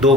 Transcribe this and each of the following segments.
2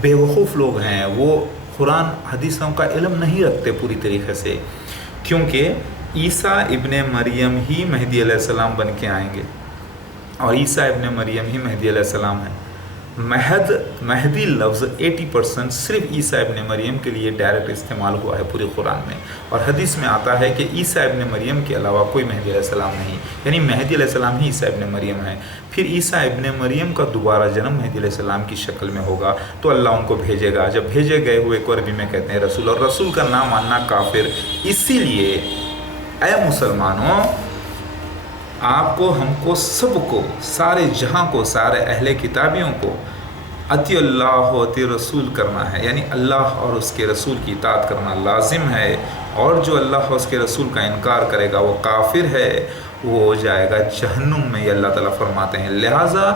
بیوقوف لوگ ہیں، وہ قرآن حدیثوں کا علم نہیں رکھتے پوری طریقے سے، کیونکہ عیسیٰ ابن مریم ہی مہدی علیہ السلام بن کے آئیں گے، اور عیسیٰ ابن مریم ہی مہدی علیہ السلام ہیں۔ مہدی لفظ 80% صرف عیسیٰ ابن مریم کے لیے ڈائریکٹ استعمال ہوا ہے پورے قرآن میں، اور حدیث میں آتا ہے کہ عیسیٰ ابن مریم کے علاوہ کوئی مہدی علیہ السلام نہیں، یعنی مہدی علیہ السلام ہی عیسیٰ ابن مریم ہے۔ پھر عیسیٰ ابن مریم کا دوبارہ جنم مہدی علیہ السلام کی شکل میں ہوگا، تو اللہ ان کو بھیجے گا۔ جب بھیجے گئے ہوئے کو عربی میں کہتے ہیں رسول، اور رسول کا نام ماننا کافر۔ اسی لیے اے مسلمانوں، آپ کو، ہم کو، سب کو، سارے جہاں کو، سارے اہل کتابیوں کو اطیع اللہ و اطیع رسول کرنا ہے، یعنی اللہ اور اس کے رسول کی اطاعت کرنا لازم ہے، اور جو اللہ اور اس کے رسول کا انکار کرے گا وہ کافر ہے، وہ ہو جائے گا جہنم میں، یہ اللہ تعالیٰ فرماتے ہیں۔ لہٰذا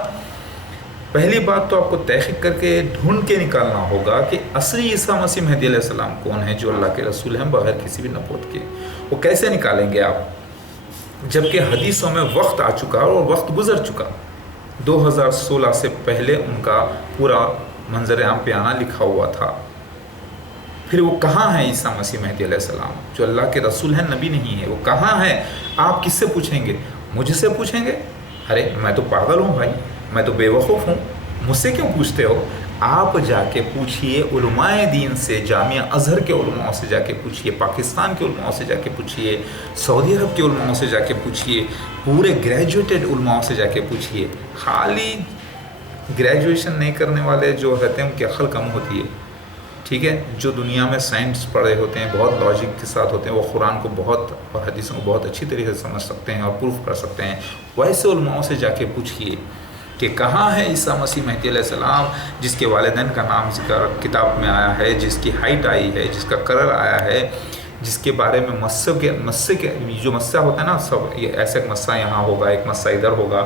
پہلی بات تو آپ کو تحقیق کر کے ڈھونڈ کے نکالنا ہوگا کہ اصلی عیسیٰ مسیح مہدی علیہ السلام کون ہے، جو اللہ کے رسول ہیں بغیر کسی بھی نبوت کے۔ وہ کیسے نکالیں گے آپ، جبکہ حدیثوں میں وقت آ چکا اور وقت گزر چکا، 2016 سے پہلے ان کا پورا منظر عام پہ آنا لکھا ہوا تھا۔ پھر وہ کہاں ہیں عیسیٰ مسیح مہدی علیہ السلام، جو اللہ کے رسول ہیں، نبی نہیں ہے، وہ کہاں ہیں؟ آپ کس سے پوچھیں گے؟ مجھ سے پوچھیں گے؟ ارے میں تو پاگل ہوں بھائی، میں تو بے وقوف ہوں، مجھ سے کیوں پوچھتے ہو؟ آپ جا کے پوچھئے علماء دین سے، جامعہ ازہر کے علماء سے جا کے پوچھئے، پاکستان کے علماء سے جا کے پوچھئے، سعودی عرب کے علماء سے جا کے پوچھئے، پورے گریجویٹڈ علماء سے جا کے پوچھئے۔ خالی گریجویشن نہیں کرنے والے جو رہتے ہیں ان کی عقل کم ہوتی ہے، ٹھیک ہے؟ جو دنیا میں سائنس پڑھے ہوتے ہیں، بہت لاجک کے ساتھ ہوتے ہیں، وہ قرآن کو بہت اور حدیثوں کو بہت اچھی طریقے سے سمجھ سکتے ہیں اور پروف کر سکتے ہیں۔ ویسے علماء سے جا کے پوچھئے کہ کہاں ہے عیسیٰ مسیح مہدی علیہ السلام، جس کے والدین کا نام ذکر کتاب میں آیا ہے، جس کی ہائٹ آئی ہے، جس کا کلر آیا ہے، جس کے بارے میں مسے کے جو مسہ ہوتا ہے نا، سب یہ ایسا ایک مسہ یہاں ہوگا، ایک مسہ ادھر ہوگا۔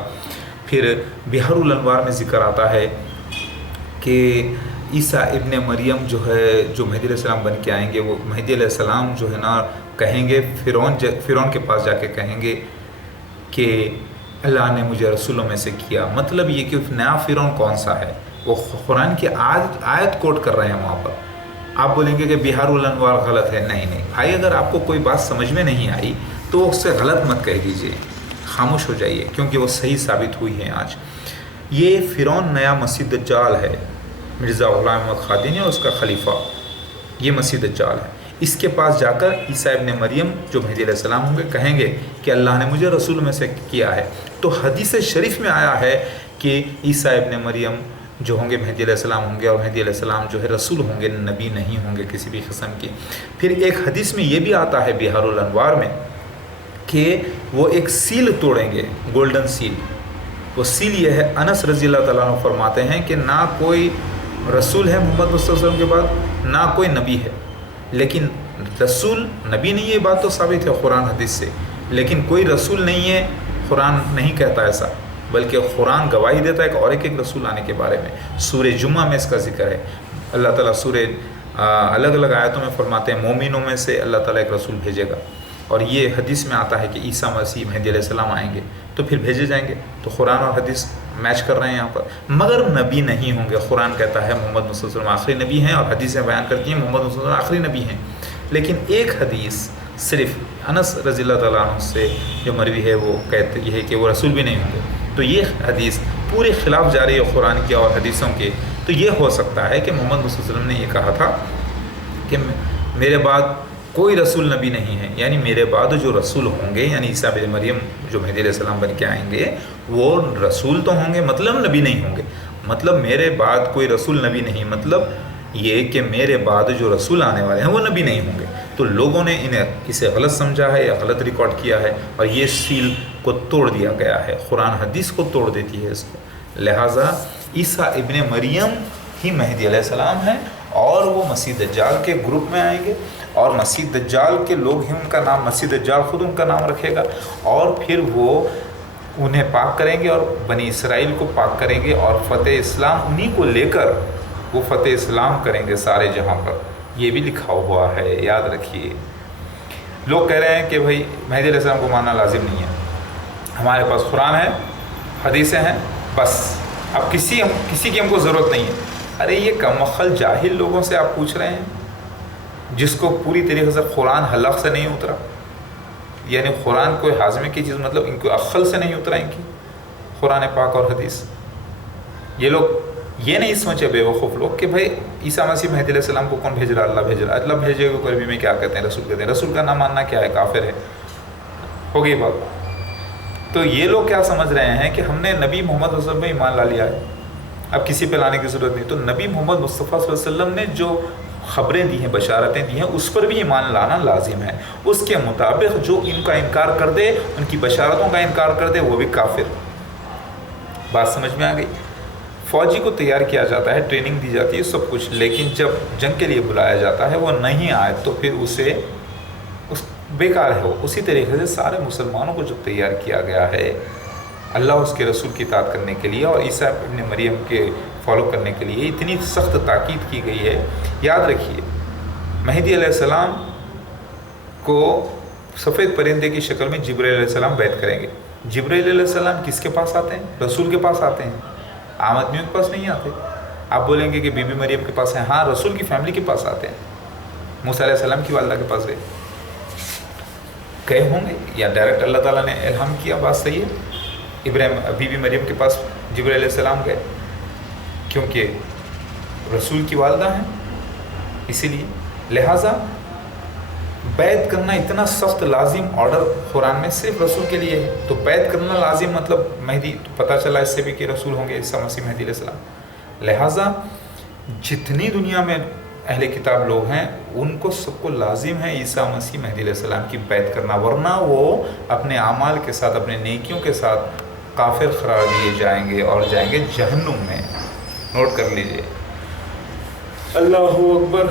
پھر بحر الانوار میں ذکر آتا ہے کہ عیسیٰ ابن مریم جو ہے، جو مہدی علیہ السلام بن کے آئیں گے، وہ مہدی علیہ السلام جو ہے نا کہیں گے فرعون کے پاس جا کے کہیں گے کہ اللہ نے مجھے رسولوں میں سے کیا۔ مطلب یہ کہ نیا فرعون کون سا ہے، وہ قرآن کی آیت کوٹ کر رہے ہیں وہاں پر۔ آپ بولیں گے کہ بحر الانوار غلط ہے، نہیں بھائی، اگر آپ کو کوئی بات سمجھ میں نہیں آئی تو اس سے غلط مت کہہ دیجئے، خاموش ہو جائیے، کیونکہ وہ صحیح ثابت ہوئی ہے آج۔ یہ فرعون نیا مسیح دجال ہے، مرزا غلام احمد قادیانی اور اس کا خلیفہ، یہ مسیح دجال ہے۔ اس کے پاس جا کر عیسیٰ ابن مریم جو مہدی علیہ السلام ہوں گے کہیں گے کہ اللہ نے مجھے رسول میں سے کیا ہے۔ تو حدیث شریف میں آیا ہے کہ عیسیٰ ابن مریم جو ہوں گے مہدی علیہ السلام ہوں گے، اور مہدی علیہ السلام جو ہے رسول ہوں گے، نبی نہیں ہوں گے کسی بھی قسم کے۔ پھر ایک حدیث میں یہ بھی آتا ہے بحر الانوار میں کہ وہ ایک سیل توڑیں گے، گولڈن سیل۔ وہ سیل یہ ہے، انس رضی اللہ تعالیٰ عنہ فرماتے ہیں کہ نہ کوئی رسول ہے محمد صلی اللہ علیہ وسلم کے بعد، نہ کوئی نبی ہے، لیکن رسول نبی نہیں، یہ بات تو ثابت ہے قرآن حدیث سے، لیکن کوئی رسول نہیں ہے، قرآن نہیں کہتا ایسا، بلکہ قرآن گواہی دیتا ہے کہ اور ایک رسول آنے کے بارے میں۔ سورہ جمعہ میں اس کا ذکر ہے، اللہ تعالیٰ سورہ الگ الگ آیتوں میں فرماتے ہیں مومنوں میں سے اللہ تعالیٰ ایک رسول بھیجے گا، اور یہ حدیث میں آتا ہے کہ عیسیٰ مسیح مہدی علیہ السلام آئیں گے تو پھر بھیجے جائیں گے۔ تو قرآن اور حدیث میچ کر رہے ہیں یہاں پر، مگر نبی نہیں ہوں گے۔ قرآن کہتا ہے محمد صلی اللہ علیہ وسلم آخری نبی ہیں، اور حدیثیں بیان کرتی ہیں محمد صلی اللہ علیہ وسلم آخری نبی ہیں، لیکن ایک حدیث صرف انس رضی اللہ تعالیٰ عنہ سے جو مروی ہے وہ کہتی ہے کہ وہ رسول بھی نہیں ہوں گے۔ تو یہ حدیث پورے خلاف جا رہی ہے قرآن کے اور حدیثوں کے۔ تو یہ ہو سکتا ہے کہ محمد صلی اللہ علیہ وسلم نے یہ کہا تھا کہ میرے بعد کوئی رسول نبی نہیں ہے، یعنی میرے بعد جو رسول ہوں گے، یعنی عیسیٰ بن مریم جو مہدی علیہ السلام بن کے آئیں گے، وہ رسول تو ہوں گے، مطلب نبی نہیں ہوں گے۔ مطلب میرے بعد کوئی رسول نبی نہیں، مطلب یہ کہ میرے بعد جو رسول آنے والے ہیں وہ نبی نہیں ہوں گے۔ تو لوگوں نے اسے غلط سمجھا ہے یا غلط ریکارڈ کیا ہے، اور یہ سیل کو توڑ دیا گیا ہے، قرآن حدیث کو توڑ دیتی ہے اس کو۔ لہٰذا عیسیٰ ابن مریم ہی مہدی علیہ السلام ہیں، اور وہ مسیح دجال کے گروپ میں آئیں گے، اور مسیح دجال کے لوگ ہی ان کا نام، مسیح دجال خود ان کا نام رکھے گا، اور پھر وہ انہیں پاک کریں گے اور بنی اسرائیل کو پاک کریں گے، اور فتح اسلام انہی کو لے کر وہ فتح اسلام کریں گے سارے جہاں پر۔ یہ بھی لکھا ہوا ہے، یاد رکھیے۔ لوگ کہہ رہے ہیں کہ بھائی مہدی علیہ السلام کو ماننا لازم نہیں ہے، ہمارے پاس قرآن ہے، حدیثیں ہیں، بس اب کسی کی ہم کو ضرورت نہیں ہے۔ ارے یہ کم عقل جاہل لوگوں سے آپ پوچھ رہے ہیں جس کو پوری طریقے سے قرآن حلق سے نہیں اترا، یعنی قرآن کوئی ہاضمے کی چیز، مطلب ان کو عقل سے نہیں اترا ان کی قرآن پاک اور حدیث۔ یہ لوگ یہ نہیں سوچے بے وقوف لوگ کہ بھائی عیسیٰ مسیح مہدی علیہ السلام کو کون بھیج رہا؟ اللہ بھیج رہا۔ اللہ بھیجے گا عربی میں کیا کہتے ہیں؟ رسول کہتے ہیں۔ رسول کا نہ ماننا کیا ہے؟ کافر ہے، ہو گئی بات۔ تو یہ لوگ کیا سمجھ رہے ہیں کہ ہم نے نبی محمد صلی اللہ علیہ وسلم پہ ایمان لا لیا ہے، اب کسی پہ لانے کی ضرورت نہیں۔ تو نبی محمد مصطفیٰ صلی اللہ علیہ وسلم نے جو خبریں دی ہیں، بشارتیں دی ہیں، اس پر بھی ایمان لانا لازم ہے۔ اس کے مطابق جو ان کا انکار کر دے، ان کی بشارتوں کا انکار کر دے، وہ بھی کافر۔ بات سمجھ میں آ گئی؟ فوجی کو تیار کیا جاتا ہے، ٹریننگ دی جاتی ہے، سب کچھ، لیکن جب جنگ کے لیے بلایا جاتا ہے وہ نہیں آئے تو پھر اسے بیکار ہے وہ۔ اسی طریقے سے سارے مسلمانوں کو جب تیار کیا گیا ہے اللہ اس کے رسول کی اطاعت کرنے کے لیے اور عیسیٰ ابن مریم کے فالو کرنے کے لیے، اتنی سخت تاکید کی گئی ہے۔ یاد رکھیے مہدی علیہ السلام کو سفید پرندے کی شکل میں جبرائیل علیہ السلام بیعت کریں گے۔ جبرائیل علیہ السلام کس کے پاس آتے ہیں؟ رسول کے پاس آتے ہیں، عام آدمیوں کے پاس نہیں آتے۔ آپ بولیں گے کہ بی بی مریم کے پاس ہیں، ہاں رسول کی فیملی کے پاس آتے ہیں۔ موسیٰ علیہ السلام کی والدہ کے پاس گئے ہوں گے یا ڈائریکٹ اللہ تعالیٰ نے الہام کیا، بات صحیح ہے۔ بی بی مریم کے پاس جبرائیل علیہ السلام گئے کیونکہ رسول کی والدہ ہیں، اسی لیے لہٰذا بیعت کرنا اتنا سخت لازم آرڈر قرآن میں صرف رسول کے لیے ہے۔ تو بیعت کرنا لازم مطلب مہدی، تو پتہ چلا اس سے بھی کہ رسول ہوں گے عیسیٰ مسیح مہدی علیہ السلام۔ لہٰذا جتنی دنیا میں اہل کتاب لوگ ہیں ان کو سب کو لازم ہے عیسیٰ مسیح مہدی علیہ السلام کی بیعت کرنا، ورنہ وہ اپنے اعمال کے ساتھ، اپنے نیکیوں کے ساتھ کافر قرار دیے جائیں گے اور جائیں گے جہنم میں۔ نوٹ کر لیجئے۔ اللہ اکبر۔